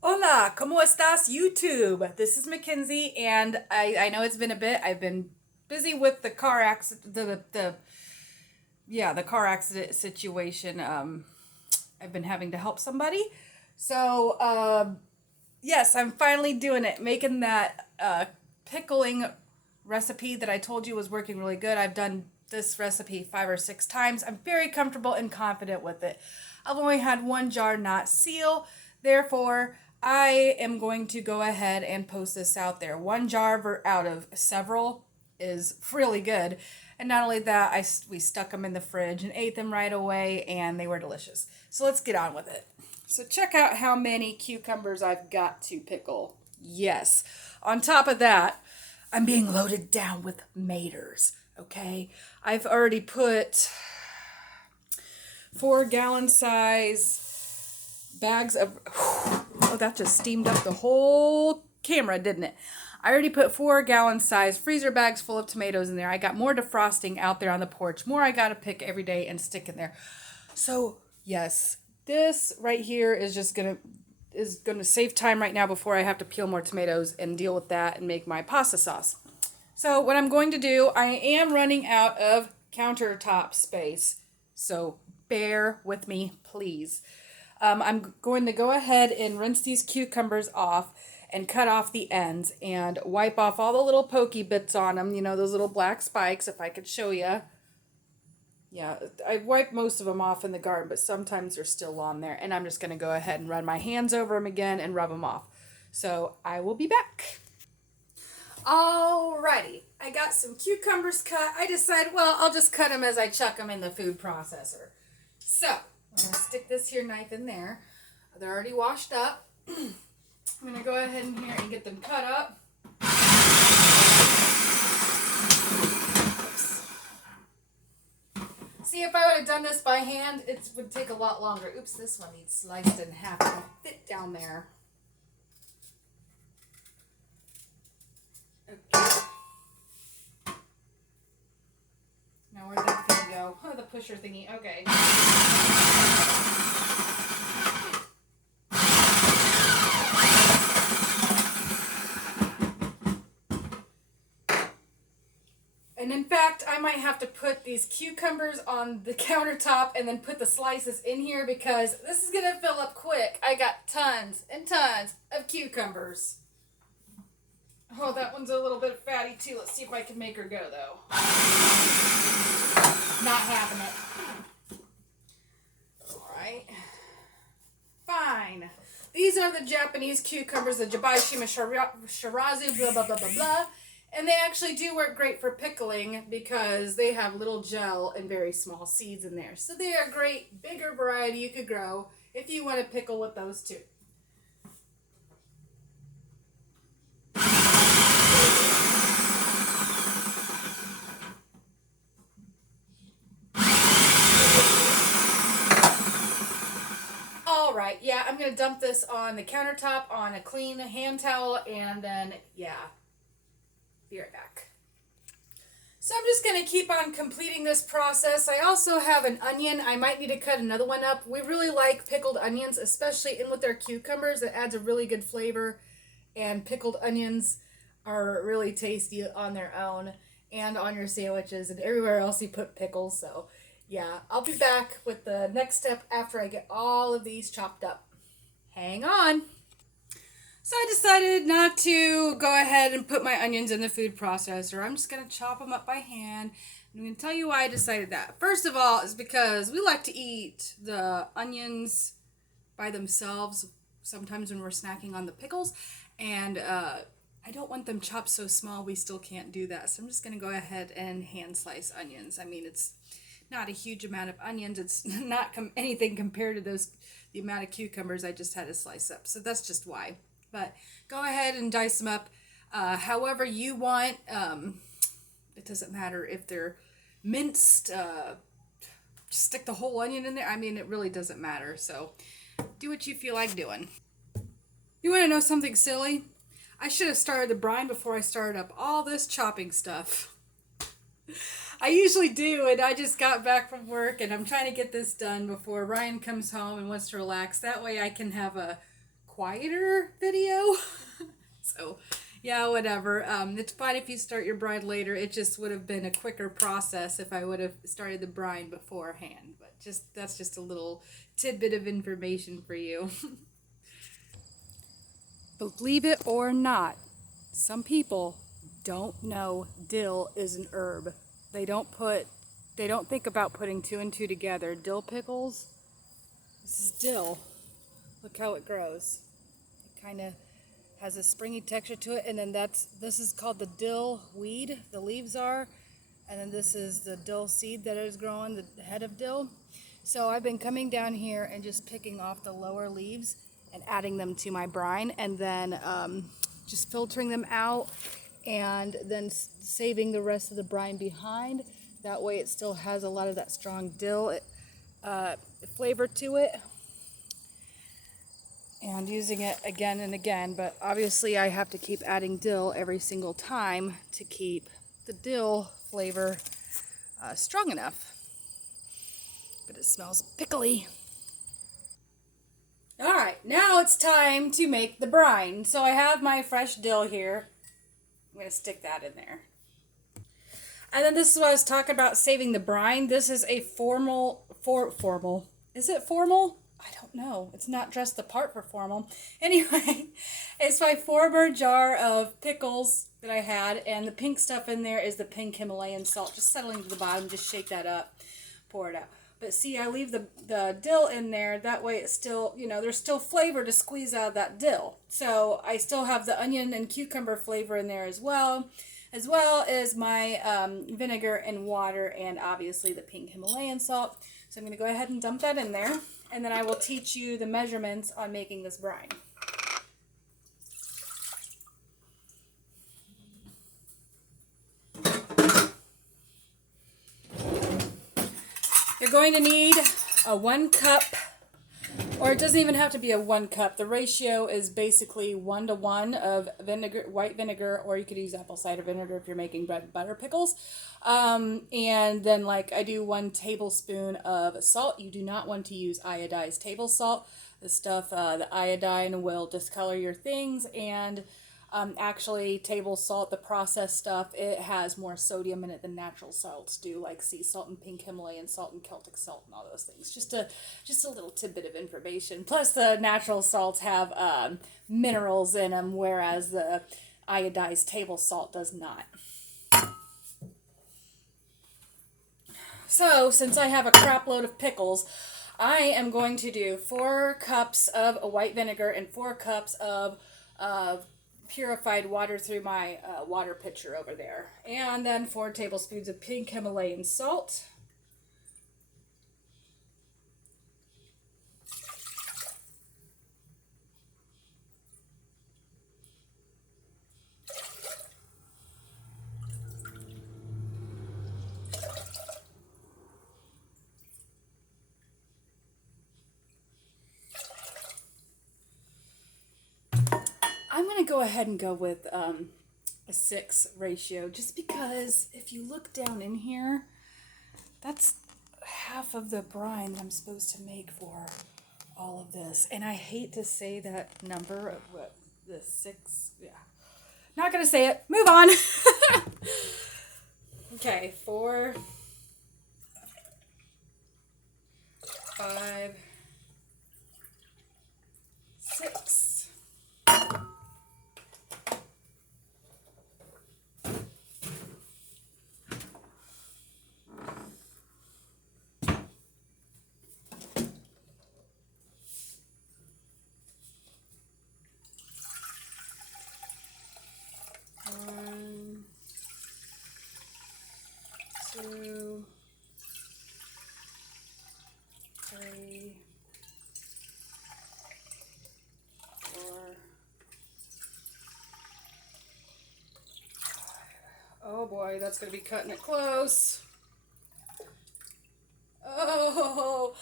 Hola, ¿cómo estás, YouTube? This is Mackenzie, and I know it's been a bit. I've been busy with the car accident, the car accident situation. I've been having to help somebody, so yes, I'm finally doing it, making that pickling recipe that I told you was working really good. I've done this recipe 5 or 6 times. I'm very comfortable and confident with it. I've only had one jar not seal, therefore, I am going to go ahead and post this out there. One jar out of several is really good. And not only that, we stuck them in the fridge and ate them right away, and they were delicious. So let's get on with it. So check out how many cucumbers I've got to pickle. Yes. On top of that, I'm being loaded down with maters. Okay. I've already put 4 gallon size bags of. Oh, that just steamed up the whole camera, didn't it? I already put 4 gallon size freezer bags full of tomatoes in there. I got more defrosting out there on the porch. More I got to pick every day and stick in there. So, yes, this right here is gonna save time right now before I have to peel more tomatoes and deal with that and make my pasta sauce. So what I'm going to do, I am running out of countertop space. So bear with me, please. I'm going to go ahead and rinse these cucumbers off and cut off the ends and wipe off all the little pokey bits on them. You know, those little black spikes, if I could show you. Yeah, I wipe most of them off in the garden, but sometimes they're still on there. And I'm just going to go ahead and run my hands over them again and rub them off. So I will be back. Alrighty, I got some cucumbers cut. I decided, well, I'll just cut them as I chuck them in the food processor. So, I'm going to stick this here knife in there. They're already washed up. I'm going to go ahead in here and get them cut up. See, if I would have done this by hand, it would take a lot longer. Oops, this one needs sliced in half. It'll fit down there. Okay. Now where'd that thing go? Oh, the pusher thingy. Okay. And in fact, I might have to put these cucumbers on the countertop and then put the slices in here because this is going to fill up quick. I got tons and tons of cucumbers. Oh, that one's a little bit fatty too. Let's see if I can make her go though. Not having it. Alright. Fine. These are the Japanese cucumbers, the Jabashima Shirazu, blah, blah, blah, blah, blah. And they actually do work great for pickling because they have little gel and very small seeds in there. So they are a great, bigger variety you could grow if you want to pickle with those too. Alright, yeah, I'm going to dump this on the countertop on a clean hand towel and then, yeah, be right back. So I'm just going to keep on completing this process. I also have an onion. I might need to cut another one up. We really like pickled onions, especially in with their cucumbers. It adds a really good flavor. And pickled onions are really tasty on their own and on your sandwiches and everywhere else you put pickles. So yeah, I'll be back with the next step after I get all of these chopped up. Hang on. So I decided not to go ahead and put my onions in the food processor. I'm just going to chop them up by hand. I'm going to tell you why I decided that. First of all, is because we like to eat the onions by themselves sometimes when we're snacking on the pickles. And I don't want them chopped so small we still can't do that. So I'm just going to go ahead and hand slice onions. I mean, it's not a huge amount of onions. It's not anything compared to the amount of cucumbers I just had to slice up. So that's just why. But go ahead and dice them up however you want. It doesn't matter if they're minced. Just stick the whole onion in there. I mean, it really doesn't matter. So do what you feel like doing. You want to know something silly? I should have started the brine before I started up all this chopping stuff. I usually do, and I just got back from work, and I'm trying to get this done before Ryan comes home and wants to relax. That way I can have a quieter video. So yeah, whatever. It's fine if you start your brine later. It just would have been a quicker process if I would have started the brine beforehand. But that's just a little tidbit of information for you. Believe it or not, some people don't know dill is an herb. They don't think about putting 2 and 2 together. Dill pickles, this is dill. Look how it grows. It kind of has a springy texture to it, and then this is called the dill weed, the leaves are, and then this is the dill seed that is growing, the head of dill. So I've been coming down here and just picking off the lower leaves and adding them to my brine, and then just filtering them out and then saving the rest of the brine behind. That way it still has a lot of that strong dill flavor to it. And using it again and again, but obviously I have to keep adding dill every single time to keep the dill flavor strong enough. But it smells pickly. Alright, now it's time to make the brine. So I have my fresh dill here. I'm going to stick that in there. And then this is what I was talking about, saving the brine. This is a formal. Is it formal? I don't know. It's not dressed the part for formal. Anyway, it's my former jar of pickles that I had, and the pink stuff in there is the pink Himalayan salt. Just settling to the bottom, just shake that up, pour it out. But see, I leave the dill in there. That way it's still, there's still flavor to squeeze out of that dill. So I still have the onion and cucumber flavor in there as well as my vinegar and water, and obviously the pink Himalayan salt. So I'm going to go ahead and dump that in there, and then I will teach you the measurements on making this brine. You're going to need a 1 cup, or it doesn't even have to be a 1 cup. The ratio is basically 1 to 1 of vinegar, white vinegar, or you could use apple cider vinegar if you're making bread and butter pickles. And then I do 1 tablespoon of salt. You do not want to use iodized table salt. The stuff, the iodine will discolor your things, and actually table salt, the processed stuff, it has more sodium in it than natural salts do, like sea salt and pink Himalayan salt and Celtic salt and all those things. Just a little tidbit of information. Plus the natural salts have minerals in them, whereas the iodized table salt does not. So since I have a crap load of pickles, I am going to do 4 cups of white vinegar and 4 cups of purified water through my water pitcher over there. And then 4 tablespoons of pink Himalayan salt. I'm going to go ahead and go with a 6 ratio, just because if you look down in here, that's half of the brine that I'm supposed to make for all of this. And I hate to say that number of what, the 6, yeah. Not going to say it. Move on. Okay, 4, 5, 6. Two, 3, 4, 5. Oh boy, that's going to be cutting it close. Oh,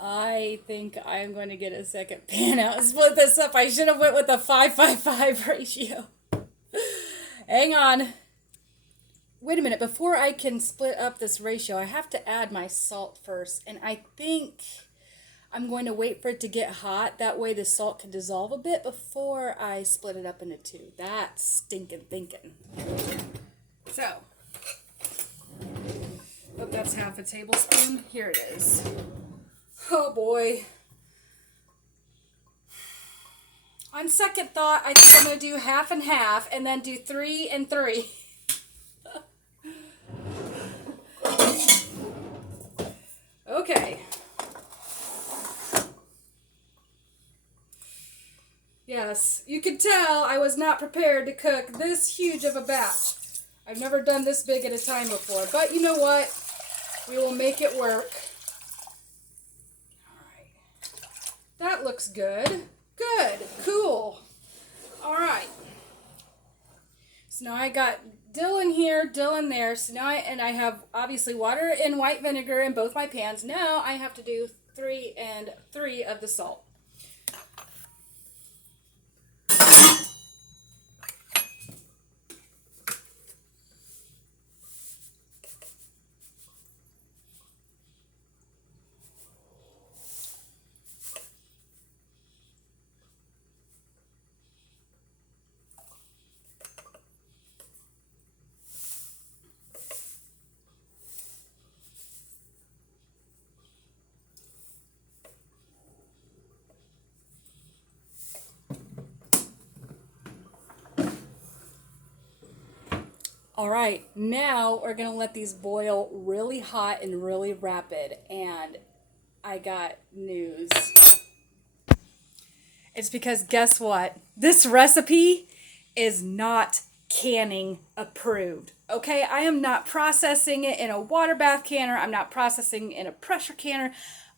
I think I'm going to get a second pan out and split this up. I should have went with a 5-5-5 ratio. Hang on. Wait a minute, before I can split up this ratio, I have to add my salt first. And I think I'm going to wait for it to get hot. That way the salt can dissolve a bit before I split it up into two. That's stinking thinking. So, oh, that's half a tablespoon. Here it is. Oh boy. On second thought, I think I'm going to do half and half and then do 3 and 3. Okay. Yes, you can tell I was not prepared to cook this huge of a batch. I've never done this big at a time before, but you know what? We will make it work. All right. That looks good. Good. Cool. All right. So now I got dill in here, dill in there. So now I have obviously water and white vinegar in both my pans. Now I have to do 3 and 3 of the salt. All right, now we're gonna let these boil really hot and really rapid. And I got news. It's because guess what? This recipe is not canning approved. Okay, I am not processing it in a water bath canner. I'm not processing it in a pressure canner.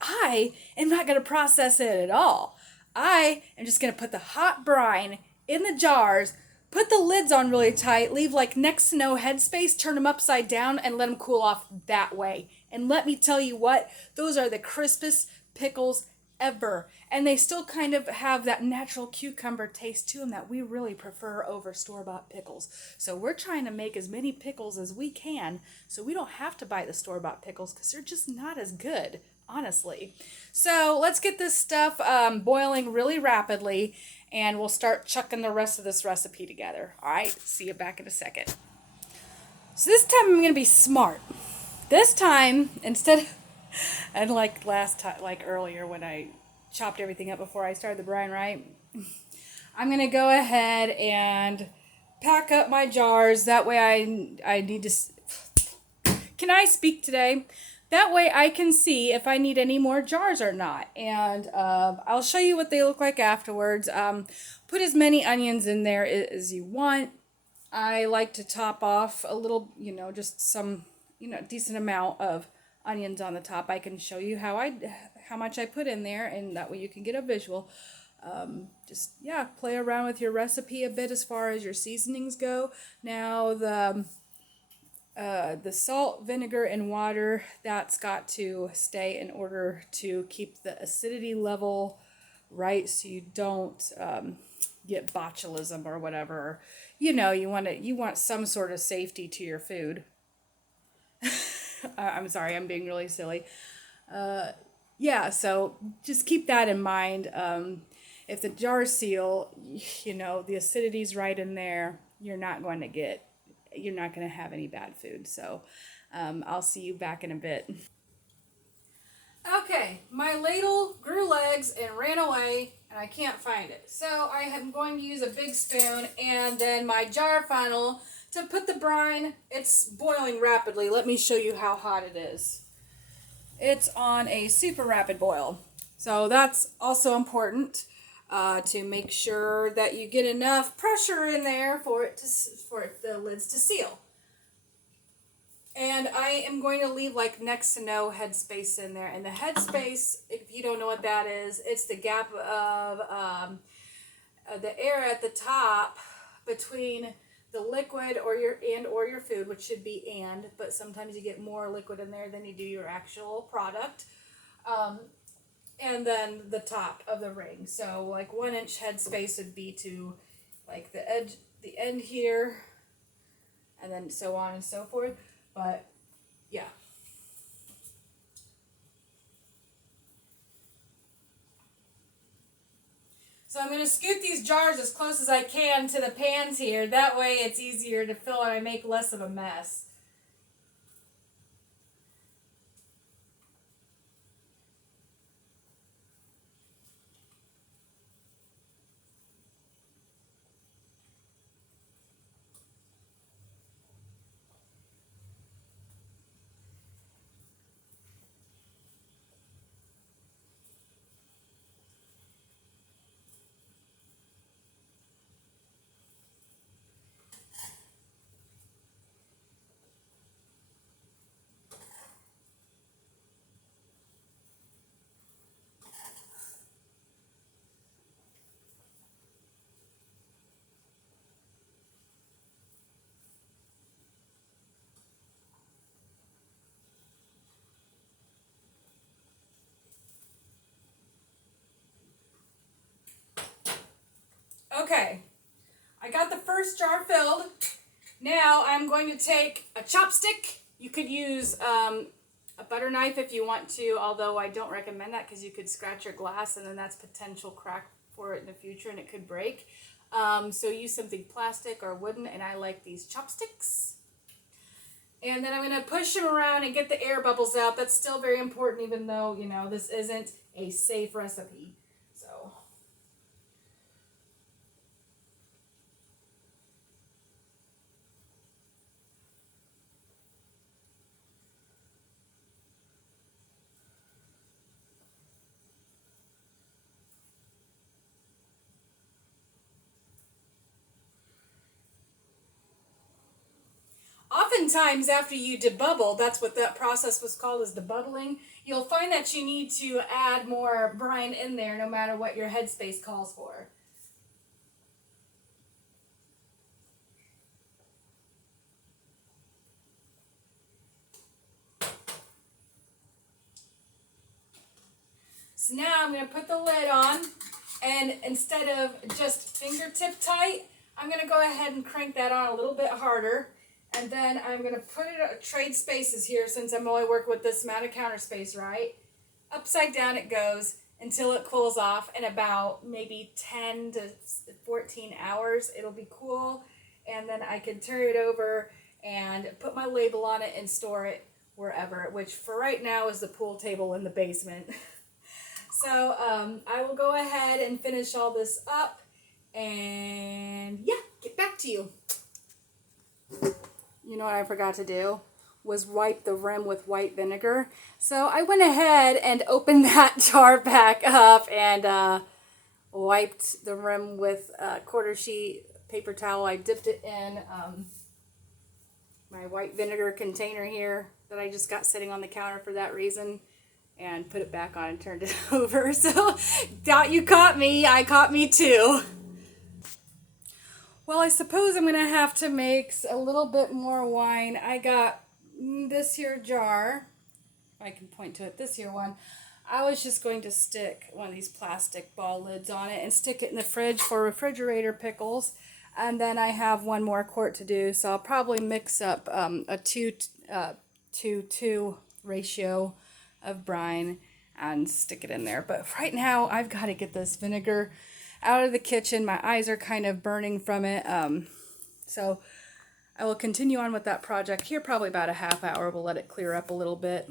I am not gonna process it at all. I am just gonna put the hot brine in the jars, put the lids on really tight, leave like next to no headspace, turn them upside down, and let them cool off that way. And let me tell you what, those are the crispest pickles ever. And they still kind of have that natural cucumber taste to them that we really prefer over store-bought pickles. So we're trying to make as many pickles as we can so we don't have to buy the store-bought pickles because they're just not as good, honestly. So let's get this stuff boiling really rapidly, and we'll start chucking the rest of this recipe together. All right, see you back in a second. So this time I'm going to be smart. This time, instead, and like last time, like earlier when I chopped everything up before I started the brine, right? I'm going to go ahead and pack up my jars. That way I need to... Can I speak today? That way I can see if I need any more jars or not. And I'll show you what they look like afterwards. Put as many onions in there as you want. I like to top off a little, just some, decent amount of onions on the top. I can show you how much I put in there, and that way you can get a visual. Play around with your recipe a bit as far as your seasonings go. Now the salt, vinegar, and water, that's got to stay in order to keep the acidity level right, so you don't get botulism or whatever. You want some sort of safety to your food. I'm sorry, I'm being really silly. So just keep that in mind. If the jar seal, the acidity's right in there, you're not going to have any bad food. So I'll see you back in a bit. Okay, my ladle grew legs and ran away, and I can't find it. So I am going to use a big spoon and then my jar funnel to put the brine. It's boiling rapidly. Let me show you how hot it is. It's on a super rapid boil. So that's also important to make sure that you get enough pressure in there for the lids to seal. And I am going to leave like next to no headspace in there. And the headspace, if you don't know what that is, it's the gap of the air at the top between the liquid or your food, which should be but sometimes you get more liquid in there than you do your actual product. And then the top of the ring. So like 1 inch headspace would be to like the end here, and then so on and so forth. But yeah. So I'm going to scoot these jars as close as I can to the pans here. That way it's easier to fill and I make less of a mess. Okay, I got the first jar filled. Now I'm going to take a chopstick. You could use a butter knife if you want to, although I don't recommend that because you could scratch your glass and then that's potential crack for it in the future and it could break. So use something plastic or wooden, and I like these chopsticks. And then I'm going to push them around and get the air bubbles out. That's still very important even though, you know, this isn't a safe recipe. So... Oftentimes after you debubble, that's what that process was called, is debubbling, you'll find that you need to add more brine in there no matter what your headspace calls for. So now I'm going to put the lid on, and instead of just fingertip tight, I'm going to go ahead and crank that on a little bit harder. And then I'm going to put it at trade spaces here since I'm only working with this amount of counter space, right? Upside down it goes until it cools off in about maybe 10 to 14 hours. It'll be cool. And then I can turn it over and put my label on it and store it wherever, which for right now is the pool table in the basement. So I will go ahead and finish all this up and yeah, get back to you. You know what I forgot to do was wipe the rim with white vinegar. So I went ahead and opened that jar back up and wiped the rim with a quarter sheet paper towel. I dipped it in my white vinegar container here that I just got sitting on the counter for that reason, and put it back on and turned it over. So thought you caught me. I caught me too. Well, I suppose I'm going to have to make a little bit more wine. I got this here jar. I can point to it, this here one. I was just going to stick one of these plastic ball lids on it and stick it in the fridge for refrigerator pickles. And then I have one more quart to do, so I'll probably mix up a 2-to-2 ratio of brine and stick it in there. But right now, I've got to get this vinegar out of the kitchen. My eyes are kind of burning from it. So I will continue on with that project here, probably about a half hour. We'll let it clear up a little bit.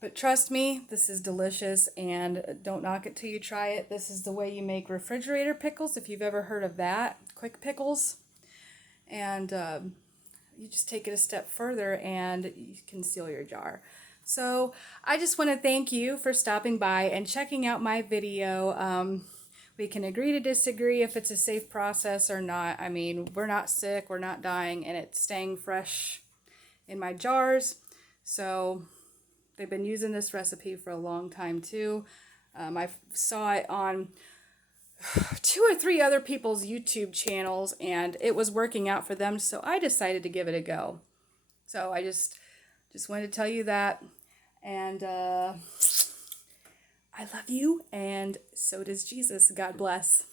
But trust me, this is delicious, and don't knock it till you try it. This is the way you make refrigerator pickles, if you've ever heard of that, quick pickles. And you just take it a step further and you can seal your jar. So I just want to thank you for stopping by and checking out my video. We can agree to disagree if it's a safe process or not. I mean, we're not sick, we're not dying, and it's staying fresh in my jars. So they've been using this recipe for a long time too. I saw it on 2 or 3 other people's YouTube channels and it was working out for them, so I decided to give it a go. So I just wanted to tell you that, and I love you, and so does Jesus. God bless.